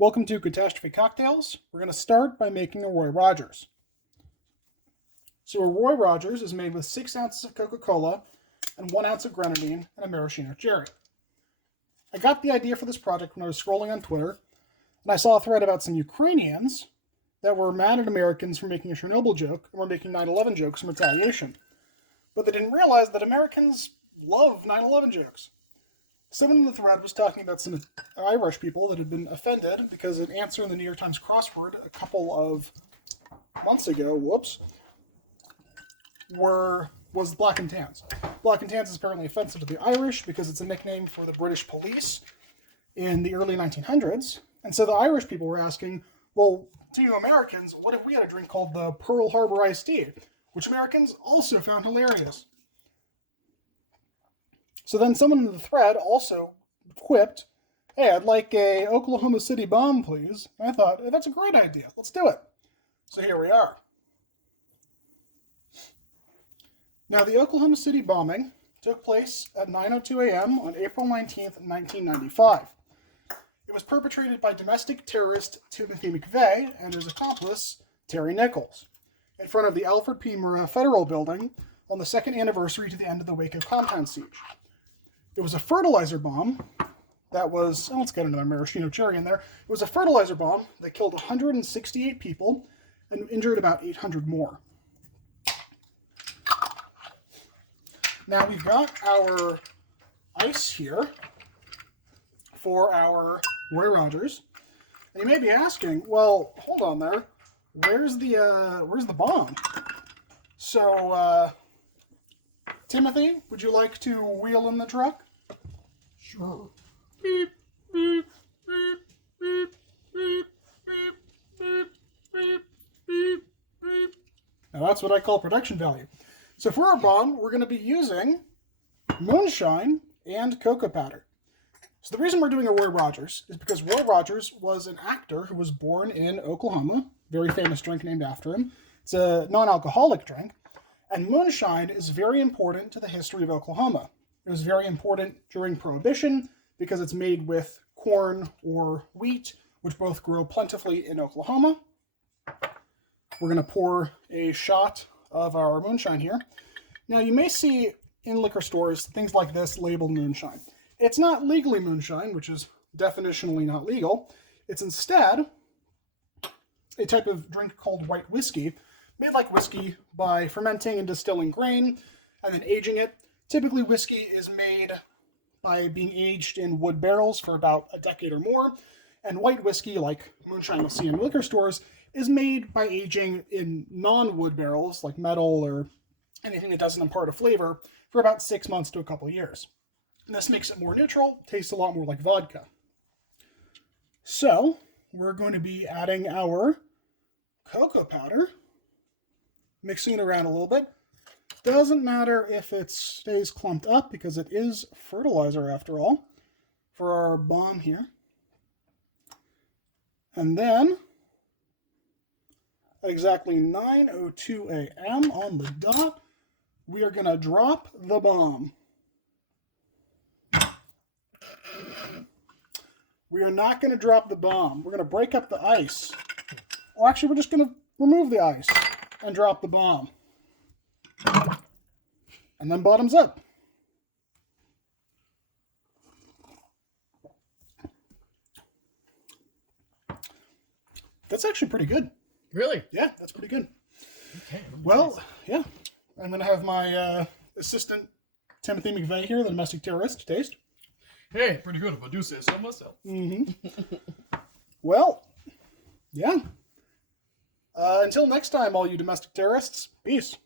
Welcome to Catastrophe Cocktails. We're going to start by making a Roy Rogers. So a Roy Rogers is made with 6 ounces of Coca-Cola and 1 ounce of grenadine and a maraschino cherry. I got the idea for this project when I was scrolling on Twitter, and I saw a thread about some Ukrainians that were mad at Americans for making a Chernobyl joke and were making 9/11 jokes in retaliation. But they didn't realize that Americans love 9/11 jokes. Someone in the thread was talking about some Irish people that had been offended because an answer in the New York Times crossword a couple of months ago, was black and tans. Black and tans is apparently offensive to the Irish because it's a nickname for the British police in the early 1900s. And so the Irish people were asking, well, to you Americans, what if we had a drink called the Pearl Harbor Iced Tea, which Americans also found hilarious. So then someone in the thread also quipped, hey, I'd like a Oklahoma City bomb, please. And I thought, hey, that's a great idea. Let's do it. So here we are. Now, the Oklahoma City bombing took place at 9:02 a.m. on April 19th, 1995. It was perpetrated by domestic terrorist Timothy McVeigh and his accomplice, Terry Nichols, in front of the Alfred P. Murrah Federal Building on the second anniversary to the end of the Waco compound siege. It was a fertilizer bomb that was, let's get another maraschino cherry in there. It was a fertilizer bomb that killed 168 people and injured about 800 more. Now we've got our ice here for our Roy Rogers. And you may be asking, well, hold on there. Where's the bomb? So, Timothy, would you like to wheel in the truck? Sure. Beep, beep, beep, beep, beep, beep, beep, beep, beep, beep. Now that's what I call production value. So for our bomb, we're going to be using moonshine and cocoa powder. So the reason we're doing a Roy Rogers is because Roy Rogers was an actor who was born in Oklahoma, very famous drink named after him. It's a non-alcoholic drink, and moonshine is very important to the history of Oklahoma. It was very important during Prohibition because it's made with corn or wheat, which both grow plentifully in Oklahoma. We're going to pour a shot of our moonshine here. Now, you may see in liquor stores things like this labeled moonshine. It's not legally moonshine, which is definitionally not legal. It's instead a type of drink called white whiskey, made like whiskey by fermenting and distilling grain and then aging it. Typically, whiskey is made by being aged in wood barrels for about a decade or more, and white whiskey, like moonshine you'll see in liquor stores, is made by aging in non-wood barrels, like metal or anything that doesn't impart a flavor, for about 6 months to a couple of years. And this makes it more neutral, tastes a lot more like vodka. So, we're going to be adding our cocoa powder, mixing it around a little bit. Doesn't matter if it stays clumped up because it is fertilizer after all for our bomb here. And then at exactly 9:02 a.m. on the dot, we are going to drop the bomb. We are not going to drop the bomb. We're going to break up the ice. Or actually, we're just going to remove the ice and drop the bomb. And then bottoms up. That's actually pretty good. Really? Yeah, that's pretty good. Okay. Well, yeah. I'm going to have my assistant, Timothy McVeigh here, the domestic terrorist, taste. Hey, pretty good if I do say so myself. Mm-hmm. Well, yeah. Until next time, all you domestic terrorists, peace.